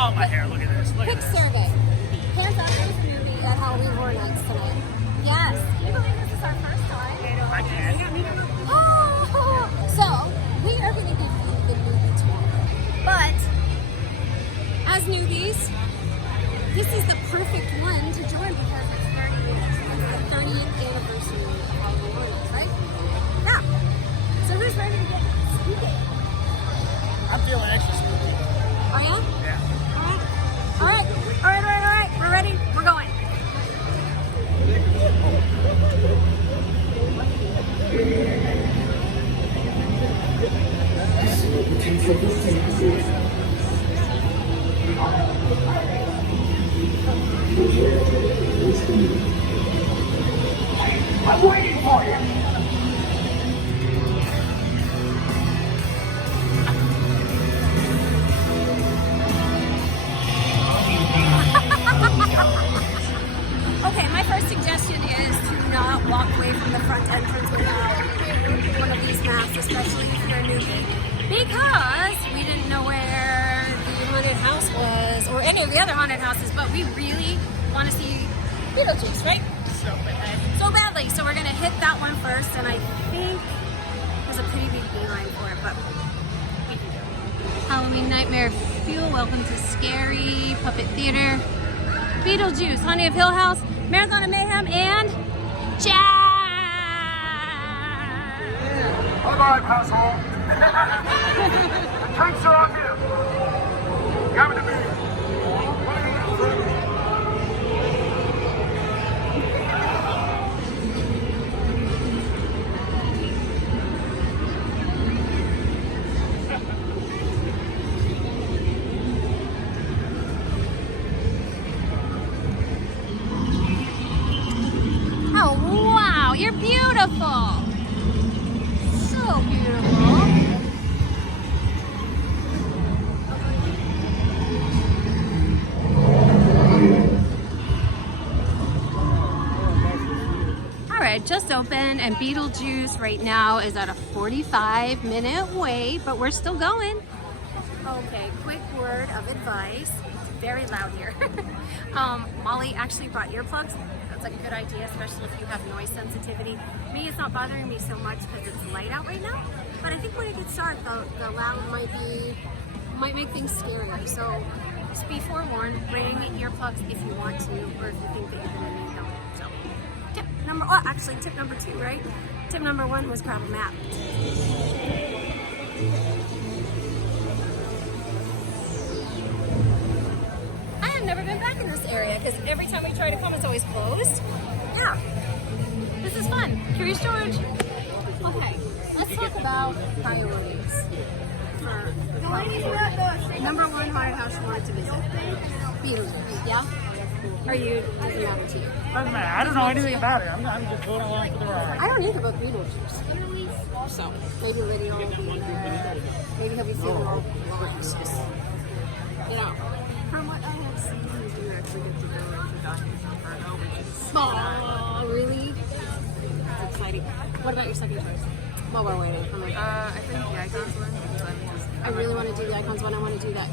Oh, my hair, look at this. Look Quick at this. survey. Hands up who's newbie at Halloween Horror Nights tonight. Yes. Can you believe this is our first time? I can't. Oh, so, we are going to give you the newbie tour. But, as newbies, this is the perfect one to join because it's the 30th anniversary of Halloween Horror Nights, right? Yeah. So who's ready to get spooky? I'm feeling extra spooky. Are you? Yeah. All right. We're ready. We're going. I'm waiting for you. Okay, my first suggestion is to not walk away from the front entrance without one of these masks, especially if you're a newbie. Because we didn't know where the haunted house was, or any of the other haunted houses, but we really want to see Beetlejuice, right? So badly. So we're going to hit that one first, and I think there's a pretty big beeline for it, but we can do it. Halloween Nightmare Fuel, welcome to Scary Puppet Theater. Beetlejuice, Haunting of Hill House, Marathon of Mayhem, and Jack! Alive, household. Drinks are on you. Come to me. Oh, wow, you're beautiful. So beautiful. All right, just opened, and Beetlejuice right now is at a 45-minute wait, but we're still going. Okay, quick word of advice. Very loud here. Molly actually brought earplugs. That's a good idea, especially if you have noise sensitivity. Me, it's not bothering me so much because it's light out right now. But I think when it gets dark, the loud might make things scarier. So just be forewarned. Bring earplugs if you want to, or if you think that you're going to need them. So tip number 2, right? Tip number 1 was grab a map. I've never been back in this area because every time we try to come, it's always closed. Yeah, this is fun. Curious George. Okay, let's talk about priorities. For number 1 haunted house you wanted to visit. Beetlejuice, yeah? Are you, doesn't matter to you? Doesn't matter. I don't know anything about it. I'm just going along for the ride. I don't either about Beetlejuice. So, maybe Lydia will be there. Maybe he'll be feeling all anxious. Yeah. From what I have seen, you do actually get to go into Dante's Inferno, which is... Oh, really? That's exciting. What about your second choice? While we're waiting. I'm like, I think the Icons one. I really want to do the Icons one. I want to do that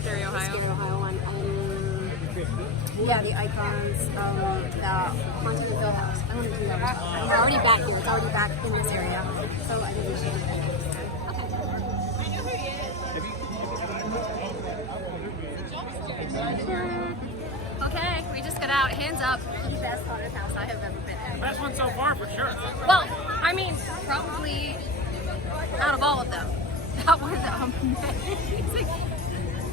Scary Ohio one. Yeah, the Icons, the Haunted of Hill House. I want to do that one. We're already back here. It's already back in this area. So I think we should do that. Okay. Okay, we just got out. Hands up. The best haunted house I have ever been in. Best one so far, for sure. Well, I mean, probably out of all of them. That was amazing.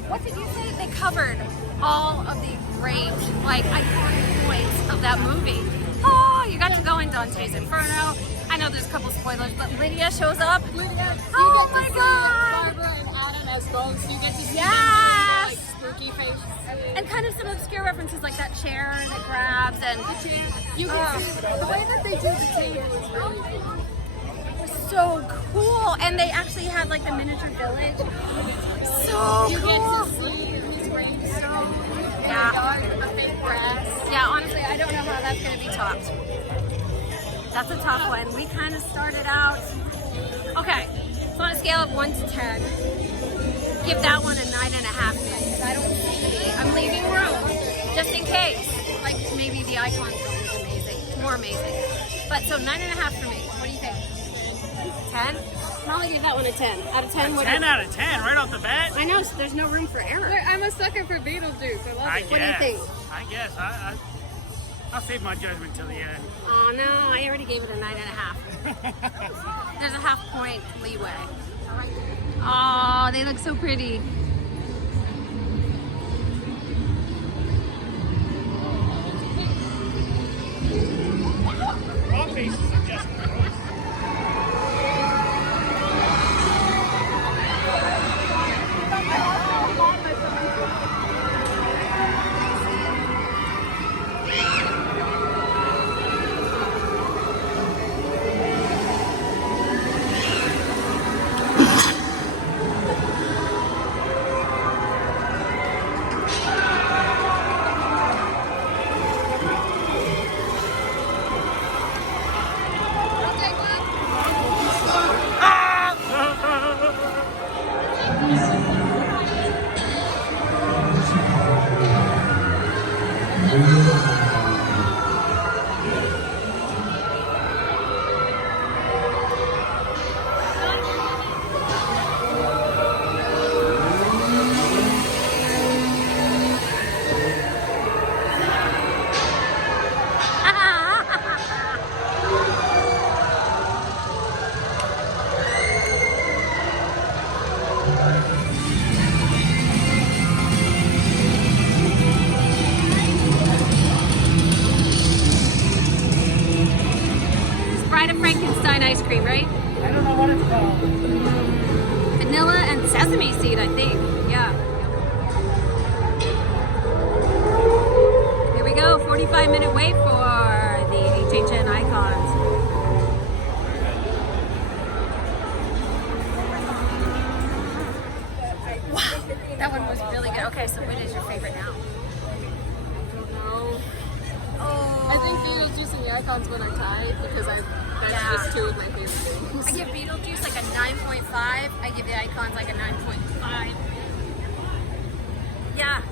What did you say? They covered all of the great, iconic points of that movie. Oh, you got to go in Dante's Inferno. I know there's a couple spoilers, but Lydia shows up. Oh my God! Barbara and Adam as ghosts. You get to see Yes! them, spooky faces. And kind of some obscure references like that chair that grabs and You can see the way that they do the table is really cool. so cool. And they actually had the miniature village. So You cool. get to see his gravestone in the yard with the fake grass. Yeah, honestly, I don't know how that's going to be topped. That's a tough one. We kind of started out. Okay, so on a scale of 1 to 10, give that one a 9.5 because I don't see. I'm leaving room just in case. Like maybe the icon is amazing, more amazing. But so 9.5 for me. What do you think? 10? Molly gave that one a 10. Out of 10, what 10 out of 10, right off the bat? I know, so there's no room for error. I'm a sucker for Beetlejuice. I love it. What do you think? I guess. I'll save my judgment till the end. Oh no, I already gave it a 9.5. There's a half point leeway. Oh, they look so pretty. All faces are just gross. Ice cream, right? I don't know what it's called. Vanilla and sesame seed, I think. Yeah. Here we go. 45-minute wait for the HHN icons. Wow, that one was really good. Okay, so what is your favorite now? I don't know. Oh. I think Beetlejuice and the icons when are tied because that's just two of my favorite things. I give Beetlejuice like a 9.5. I give the icons like a 9.5. Yeah,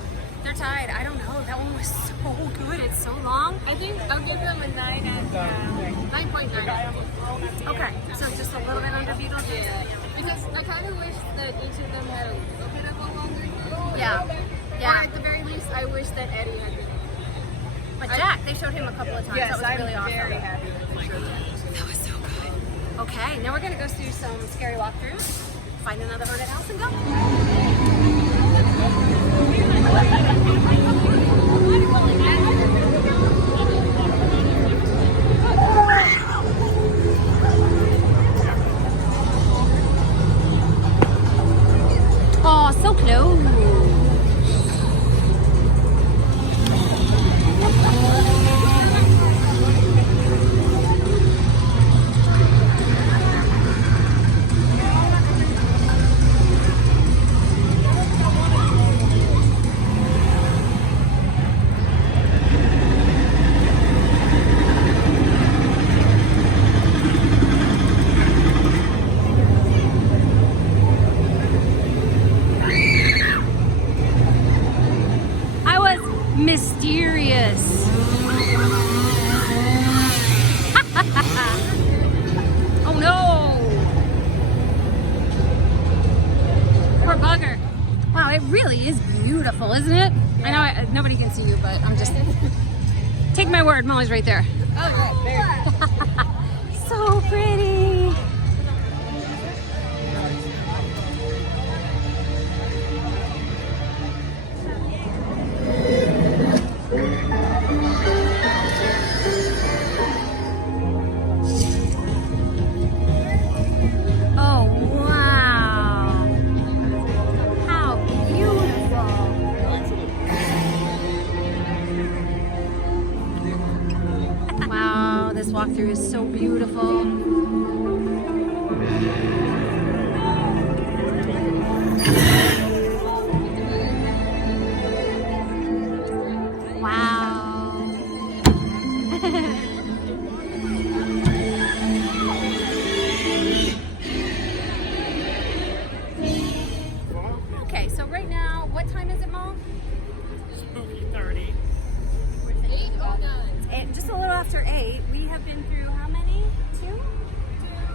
they're tied. I don't know. That one was so good. It's so long. I think I'll give them a 9 and 9.9. Okay, so just a little bit under Beetlejuice. Yeah, because I kind of wish that each of them had a little bit of a longer thing. Yeah. Or at the very least, I wish that Eddie had been. But Jack, they showed him a couple of times. Yes, that was really I'm awesome. very happy that they showed that. That was so good. Okay, now we're gonna go through some scary walkthroughs, find another haunted house, and go. Oh, so close. Mysterious. Oh no! Poor bugger. Wow, it really is beautiful, isn't it? Yeah. I know nobody can see you, but I'm just... Take my word, Molly's right there. Oh, there. So pretty. This walkthrough is so beautiful. Wow. What time is it, Mom? Spooky 30. 8:09. Just a little after 8. We have been through how many? 2?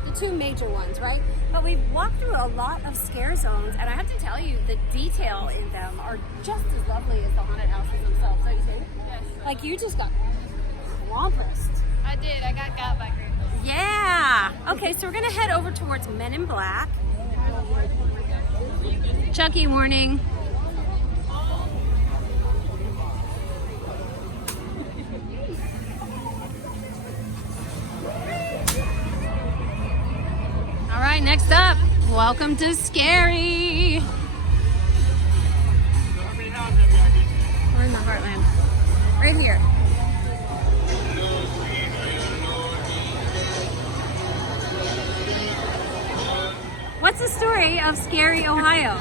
The 2 major ones, right? But we've walked through a lot of scare zones, and I have to tell you, the detail in them are just as lovely as the haunted houses themselves, don't you think? Yes. Like, you just got wompressed. I did. I got by Griffin. Yeah. Okay, so we're gonna head over towards Men in Black. Chucky warning. All right, next up, welcome to Scary. We're in the Heartland. Right here. What's the story of Scary, Ohio?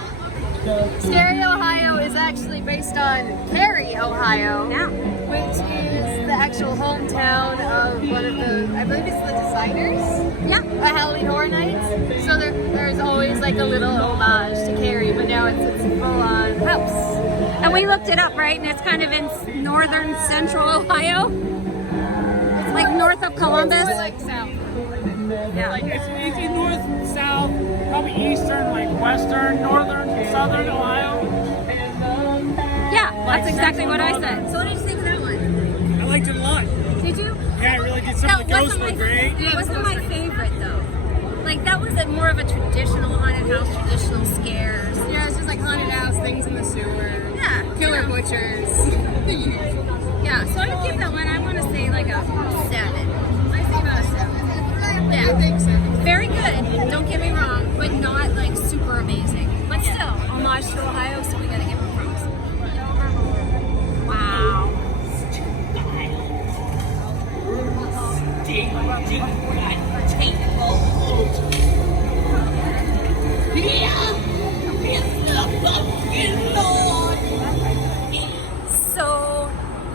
Scary, Ohio is actually based on Cary, Ohio, Yeah. which is the actual hometown of one of the, I believe it's the designers Yeah. of Halloween Horror Nights. So there's always like a little homage to Cary, but now it's full-on house. And we looked it up, right? And it's kind of in northern central Ohio. It's like north of Columbus. It's like south. Yeah. Like it's in north, south, probably eastern, like western, northern, southern Ohio. Yeah, that's exactly what I said. So what did you think of that one? I liked it a lot. Did you? Yeah, I really did. Some That of the ghosts wasn't were great. It wasn't my favorite though. Like that was more of a traditional haunted house, traditional scares. Yeah, it's just like haunted house, things in the sewer, Yeah. killer butchers. Yeah, so I would give that one, I want to say like a 7. I say about a 7. Yeah. I think so. Very good, don't get me wrong, but not like super amazing. But still, homage to Ohio, so we gotta give them props. Wow. So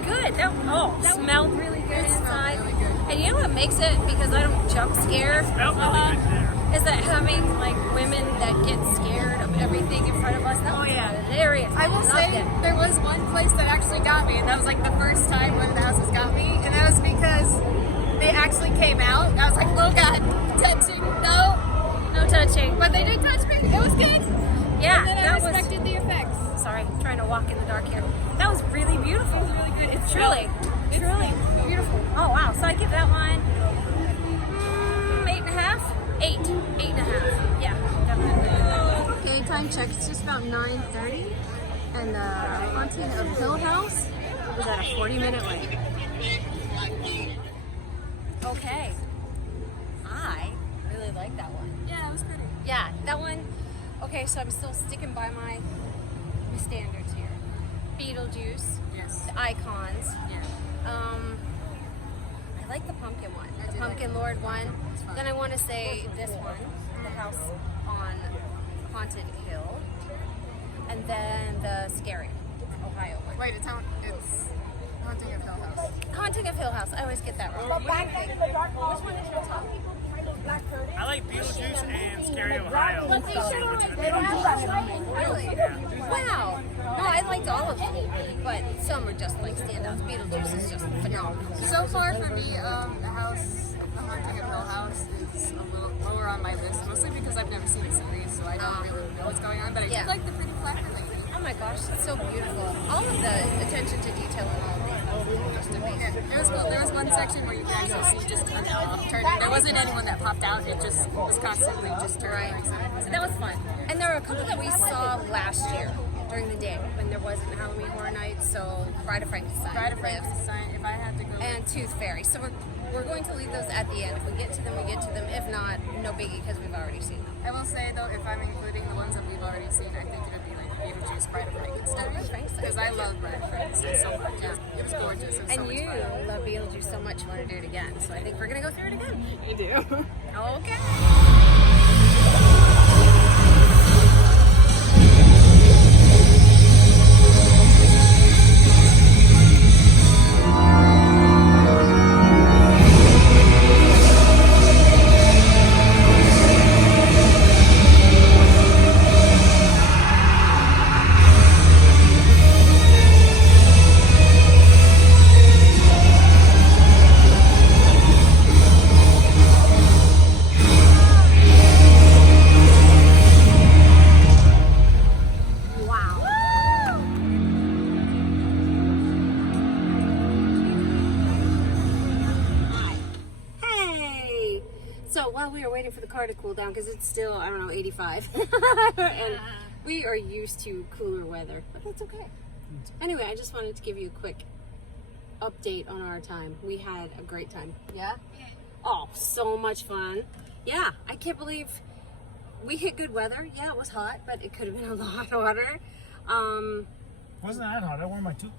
good. That smelled really good inside. really good. And you know what makes it, because I don't jump scare, Felt really good there. is that having like women that get scared of everything in front of us, that was hilarious. I will loved say it. there was one place that actually got me, and that was like the first time one of the houses got me, and that was because they actually came out. I was like, oh god, touching, no, No touching. but they did touch me. It was good. Yeah, And then I that was. respected the effects. Sorry, I'm trying to walk in the dark here. That was really beautiful. Really good. It's Truly, truly beautiful. Oh wow! So I give that one 8.5. 8. 8.5. Yeah, definitely. Okay, time check. It's just about 9:30, and the haunting of Hill House was at a 40-minute wait. Okay, I really like that one. Yeah, it was pretty. Yeah, that one. Okay, so I'm still sticking by my standards here. Beetlejuice, Yes. the icons. Yeah. I like the pumpkin one, I the do Pumpkin like Lord one. It's fun. Then I want to say this one, the house on Haunted Hill, and then the Scary Ohio one. Wait, it's Haunting of Hill House. Haunting of Hill House. I always get that wrong. Which one is your top? I like Beetlejuice and Scary Ohio. Really? Wow. No, I liked all of them, but some are just like standouts. Beetlejuice is just phenomenal. So far for me, the Haunting of Hill House is a little lower on my list, mostly because I've never seen a series, so I don't really know what's going on, but I Yeah. do like the pretty flapper lady. Oh my gosh, it's so beautiful. All of the attention to detail in all of these are just amazing. It was cool. There was one section where you could actually see just turning. There wasn't anyone that popped out. It just was constantly just turning. So that was fun. And there were a couple that we saw last year during the day when there wasn't Halloween Horror Nights. So Bride of Frankenstein, Bride of Frankenstein, if I had to go. and Tooth Fairy. So we're going to leave those at the end. If we get to them, we get to them. If not, no biggie because we've already seen them. I will say though, if I'm including the ones that we've already seen, I think it would be like Beetlejuice, Bride of Frankenstein. Because I love Bride of Frankenstein so much. It was gorgeous. It was so And much you fun. love Beetlejuice so much, you want to do it again. So I think we're going to go through it again. I do. Okay. waiting for the car to cool down because it's still, I don't know, 85. And we are used to cooler weather, but that's okay. Anyway, I just wanted to give you a quick update on our time. We had a great time. Yeah? Yeah. Oh, so much fun. Yeah, I can't believe we hit good weather. Yeah, it was hot, but it could have been a lot hotter. Wasn't that hot? I wore my toque.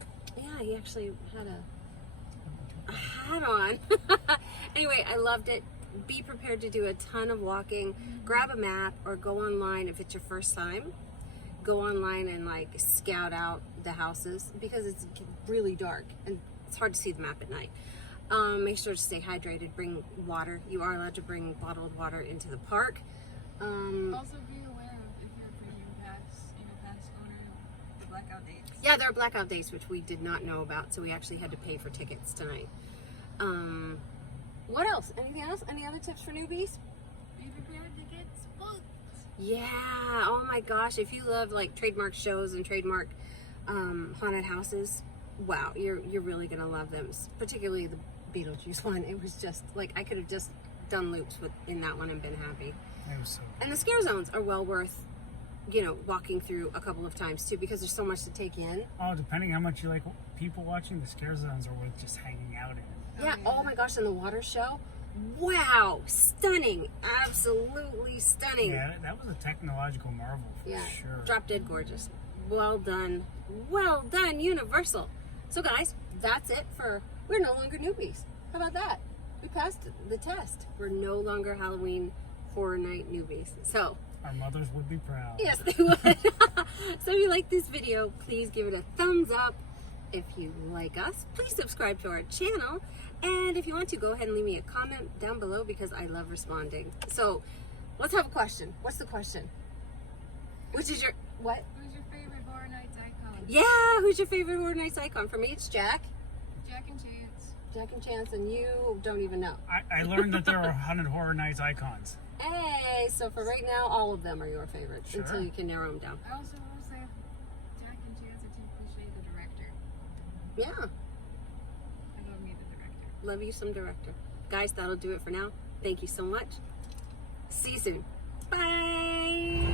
Yeah, he actually had a hat on. Anyway, I loved it. Be prepared to do a ton of walking. Grab a map or go online if it's your first time. Go online and like scout out the houses because it's really dark and it's hard to see the map at night. Make sure to stay hydrated. Bring water. You are allowed to bring bottled water into the park. Also be aware of if you're bringing pass owner, the blackout dates. Yeah, there are blackout days, which we did not know about, so we actually had to pay for tickets tonight. What else? Anything else? Any other tips for newbies? Be prepared to get spooked. Yeah, oh my gosh, if you love like trademark shows and trademark haunted houses, wow, you're really gonna love them, particularly the Beetlejuice one. It was just like I could have just done loops in that one and been happy. It was so good. And the scare zones are well worth, you know, walking through a couple of times too because there's so much to take in. Oh, depending how much you like people watching, the scare zones are worth just hanging out in. Yeah, oh my gosh, and the water show, wow, stunning, absolutely stunning. Yeah, that was a technological marvel for sure. Drop dead gorgeous. Well done, Universal. So guys, that's it for, we're no longer newbies. How about that? We passed the test. We're no longer Halloween horror night newbies. So, our mothers would be proud. yes, they would. So if you like this video, please give it a thumbs up. If you like us, please subscribe to our channel. And if you want to, go ahead and leave me a comment down below because I love responding. So let's have a question. What's the question? Which is your, what? Who's your favorite Horror Nights icon? Yeah, who's your favorite Horror Nights icon? For me, it's Jack. Jack and Chance. Jack and Chance, and you don't even know. I learned that there are 100 Horror Nights icons. Hey, so for right now, all of them are your favorites until you can narrow them down. I also will say Jack and Chance are too cliche, the director. Yeah, I love me the director. love you some director. Guys, that'll do it for now. Thank you so much. See you soon. Bye.